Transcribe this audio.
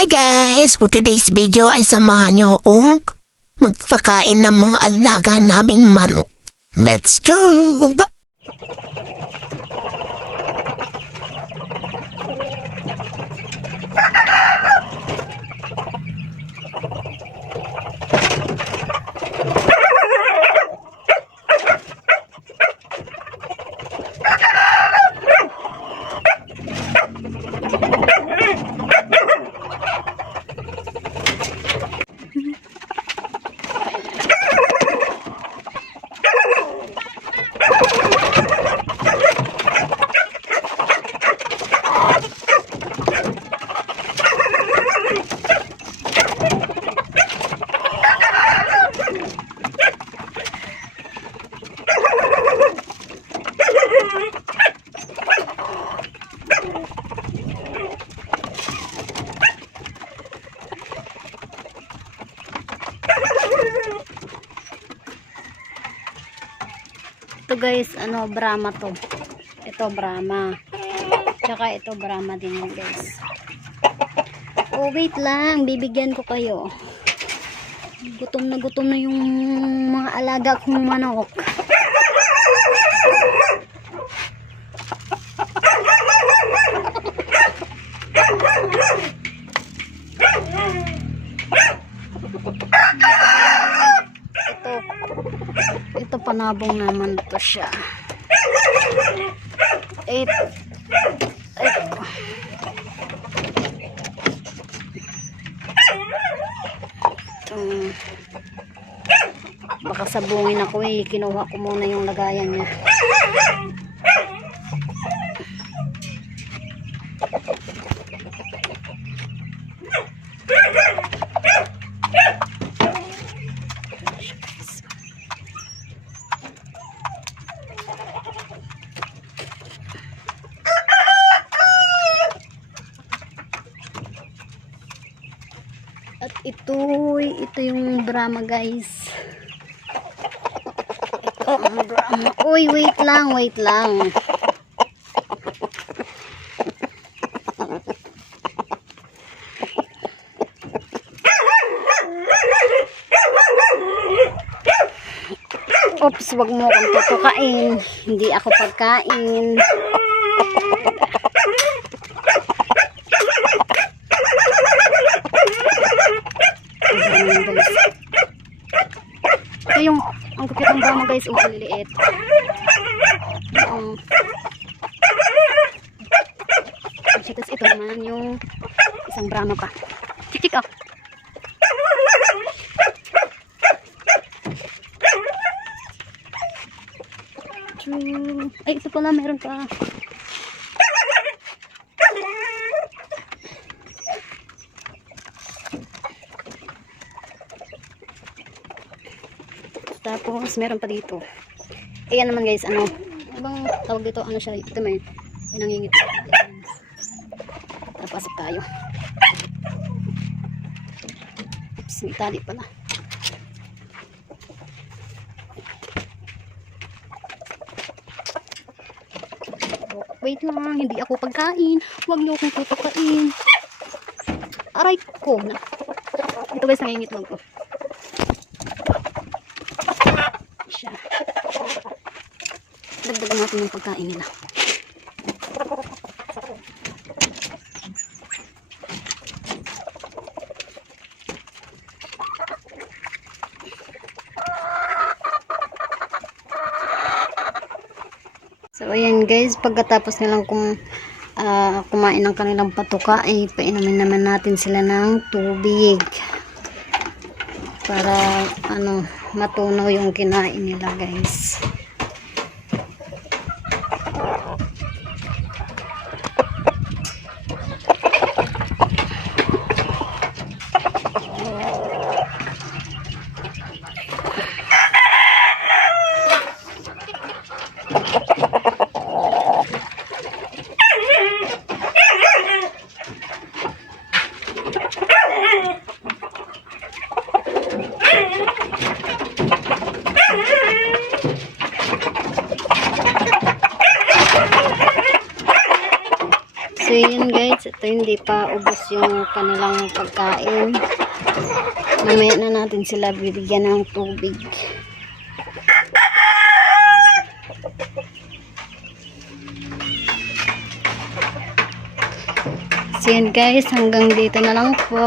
Hi guys! For today's video ay samahan niyo akong magpakain ng mga alaga naming manok. Let's go! Ito guys, Brahma to. Ito Brahma. Tsaka ito Brahma din yan guys. Oh wait lang, bibigyan ko kayo. Gutom na yung mga alaga kong manok. Ito panabong naman to siya. Baka sabungin ako kinuha ko muna yung lagayan niya. At ito yung Brahma guys. Ito ang Brahma. Uy, wait lang. Oops, wag mo akong tutukain. Hindi ako pagkain. Ito yung ang cute ng Brahma guys, ang liliit. Tapos ito naman yung isang Brahma pa. Chik oh. Ay, ito pala meron pa. Tapos meron pa dito. Ayan naman guys, bang tawag dito, siya, ito may nangingit. Napasok tayo. Oops, may tali pala. Wait lang, hindi ako pagkain. Huwag niyo akong tutukain. Aray ko na. Ito guys, nangingitlog ko. Siya. Dagdagan natin yung pagkain nila. So ayan guys, pagkatapos nilang kumain ng kanilang patuka, ay painumin naman natin sila ng tubig para matunaw yung kinain nila guys. hindi pa ubos yung kanilang pagkain. Mamaya na natin sila bibigyan ng tubig. So yun guys, hanggang dito na lang po.